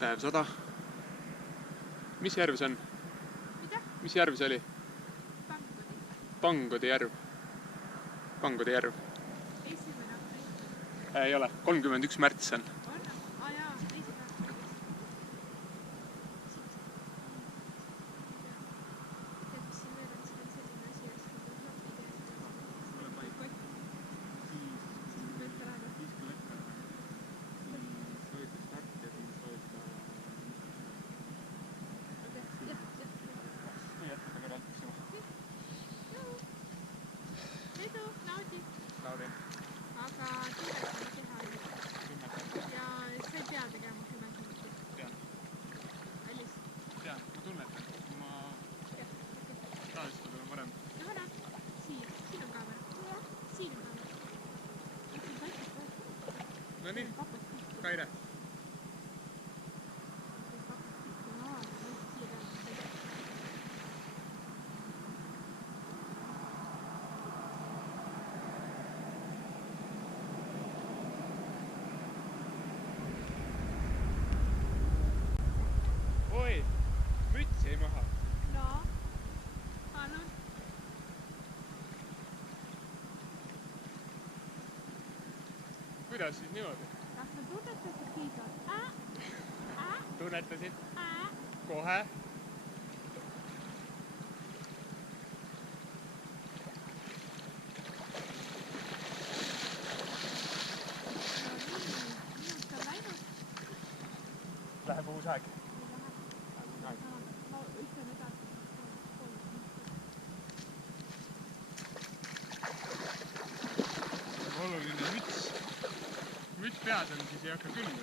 Päev 100. Mis järv see on? Mida? Mis järv see oli? Pangodi järv. Pangodi järv. 1. aprill. Ei ole, 31. märts on. On? Jaa, 2. aprill. Tead, mis siin veel on? Siin on selline asi, et kui tuleb jookidee, siis tuleb kott. Siis võib ka läheda. Edu, naudi. Aga tunnetame teha nüüd. Ja sa ei pea tegema 10 minutit. Tean. Alice. Tean, ma tunnetan. Ma tavaliselt tulen varem. Johanna, siia. Siin on kaamera. Siin on kaamera. No nii, Kaire. Oi, müts jäi maha. No, palun. Kuidas siis niimoodi? Kas sa tunnetasid kiidad? Tunnetasin. Kohe. Minut on läinud. Läheb uus aeg. Ma ütlen edasi. Oluline müts. Müts peas on, siis ei hakka külm.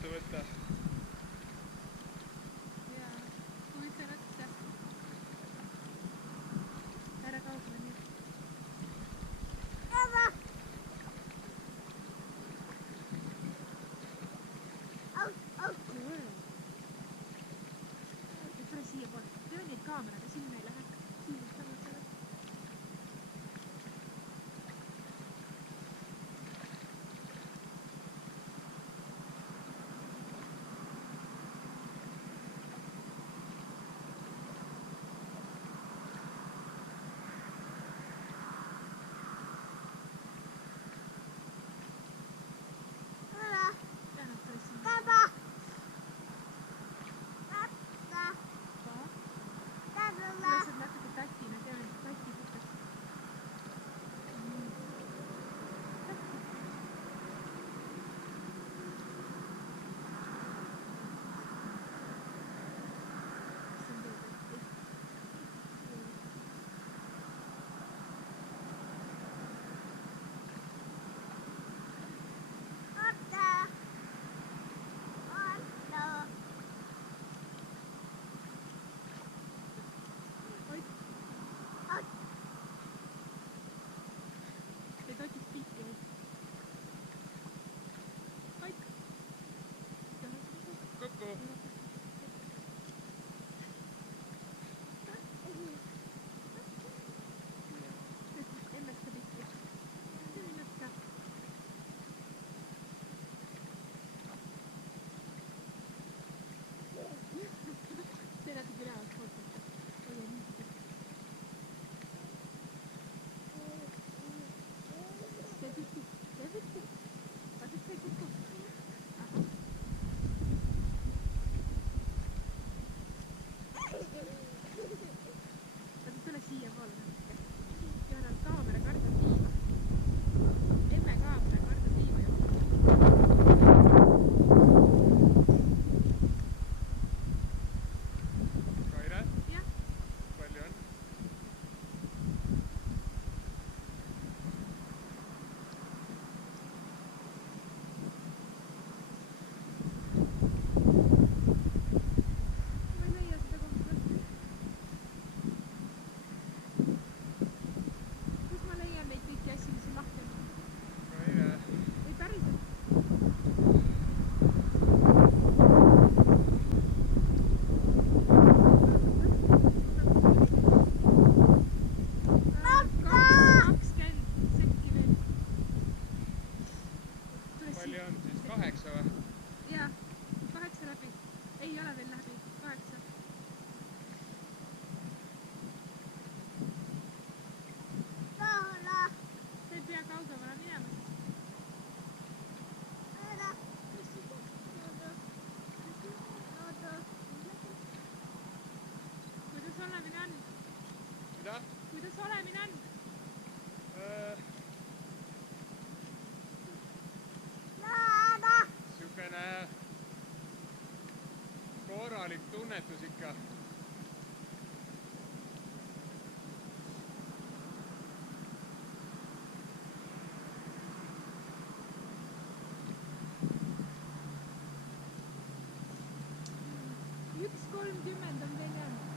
vastu võtta. Jaa, kujutan ette. Ära kaugele nii. Tule siia poole. Tule neid kaameraga, sinna ei lähe. Siin samas oled. Kokku. Kuidas olemine on? Siukene korralik tunnetus ikka. Üks 30 on veel jäänud.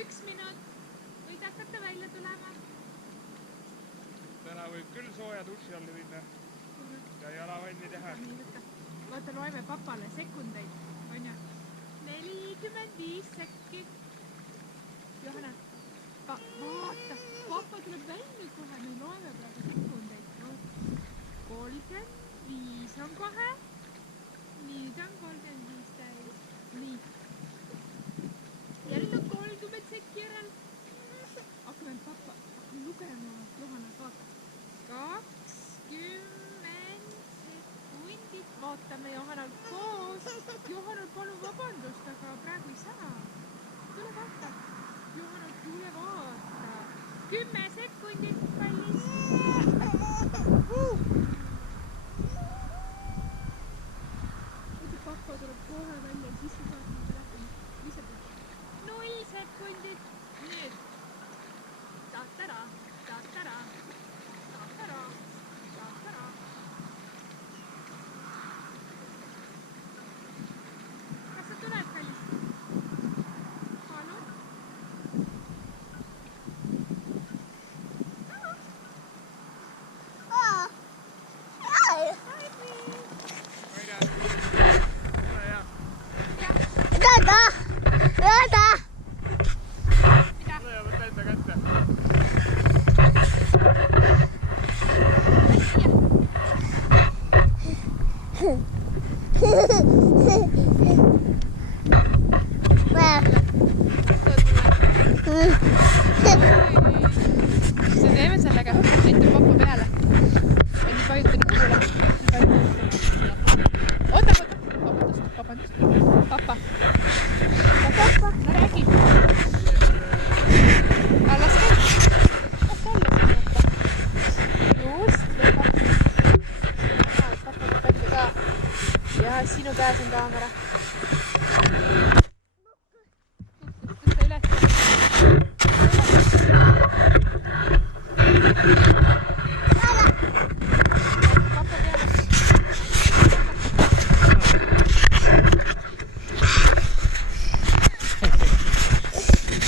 Üks minut. Võid hakata välja tulema. Täna võib küll sooja duši alla minna ja jalavanni teha. Vaata, loeme papale sekundeid. On ju? 45 sekki. Johanna, vaata. Papa tuleb välja kohe. Me loeme praegu sekundeid. 35 on kohe. Nüüd on 35 täis. Nii. Ja nüüd on 30 sekki järel. Hakkame papa lugema. Johanna, vaata. 20 sekundit. Vaatame Johannal koos. Johannal palun vabandust, aga praegu ei saa. 10 sekundit, kallis. Muidu papa tuleb kohe välja, siis me saame telefoni. Lihtsalt 0 sekundit. Nüüd. Tatara, tatara, tatara, tatara. Kas sa tuled, kallis? Palun? Mis me teeme sellega? Näitab papa peale. On nii vajutan kuule. Oota. Vabandust. Papa. Papa, no räägi. Las käib. Las olla siin, papa. Just, papa. Papa tuleb välja ka. Ja sinu käes on kaamera. Tõsta üles.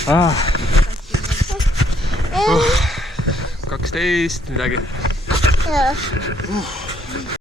Ah. 12 midagi.